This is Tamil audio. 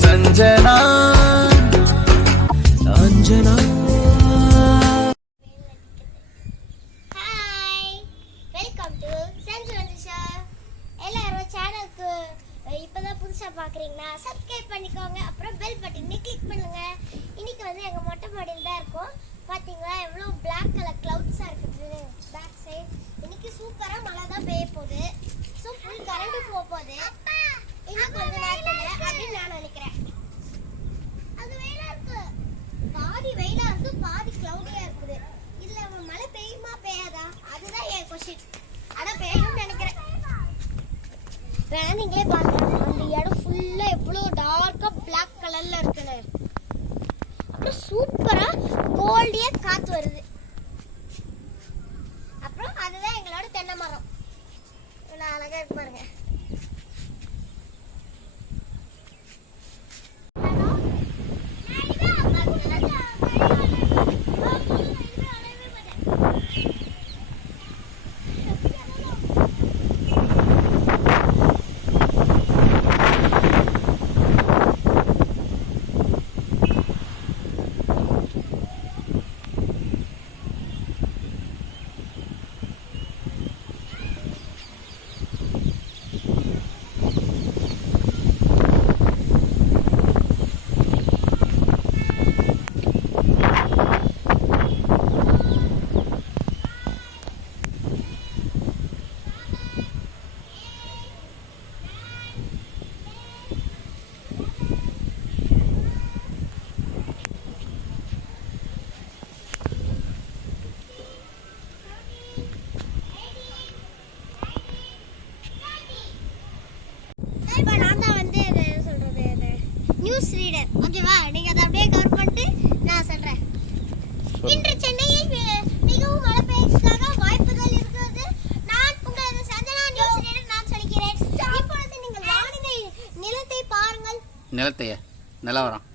Sanjana Sanjana. Hi, welcome to Sanjana show. எல்லாரும் சேனலுக்கு இப்பதான் புதுசா பாக்குறீங்கன்னா சப்ஸ்கிரைப் பண்ணிக்கோங்க, அப்புறம் பெல் பட்டனை கிளிக் பண்ணுங்க. இன்னைக்கு வந்து எங்க மொட்டை மாடியில் தான் இருக்கும். பாத்தீங்களா எவ்வளவு பிளாக் கலர் கிளவுட்ஸா இருக்குது பேக் சைடு. இன்னைக்கு சூப்பரா மழை தான் பெய்ய போகுது. ஸோ ஃபுல் கரண்ட் போக போகுது இன்னும் கொஞ்ச நேரத்துல அப்படின்னு நான் நினைக்கிறேன். அது வெயிலா இருக்கு, பாதி வெயிலா இருக்கு, பாதி கிளவுடியா இருக்குது. இதுல மழை பெய்யுமா பெய்யாதா அதுதான் என் கொஸ்டின். ஆனா பெய்யும்னு நினைக்கிறேன். நீங்களே பாருங்க, அந்த இடம் ஃபுல்லா எவ்வளவு டார்க்கா பிளாக் கலர்ல இருக்குன்னு. அப்புறம் சூப்பரா கோல்டியா காத்து வருது. அப்புறம் அதுதான் எங்களோட தென்னை மரம். அழகா இருக்கு பாருங்க. இப்போ நான் தான் வந்து சொல்றது நியூஸ் ரீடர். ஓகேவா, நீங்க அதை அப்படியே கவர் பண்ணிட்டு நான் சொல்றேன். இன்று சென்னையில் மிகவும் மழை பெய்யறதுக்காக வாய்ப்புகள் இருக்கிறது. நான் உங்களது சஞ்சனா நியூஸ் ரீடர் நான் சொல்கிறேன். இப்பொழுது நீங்கள் வானிலை நிலத்தை பாருங்கள். நிலத்தைய நிலவரம்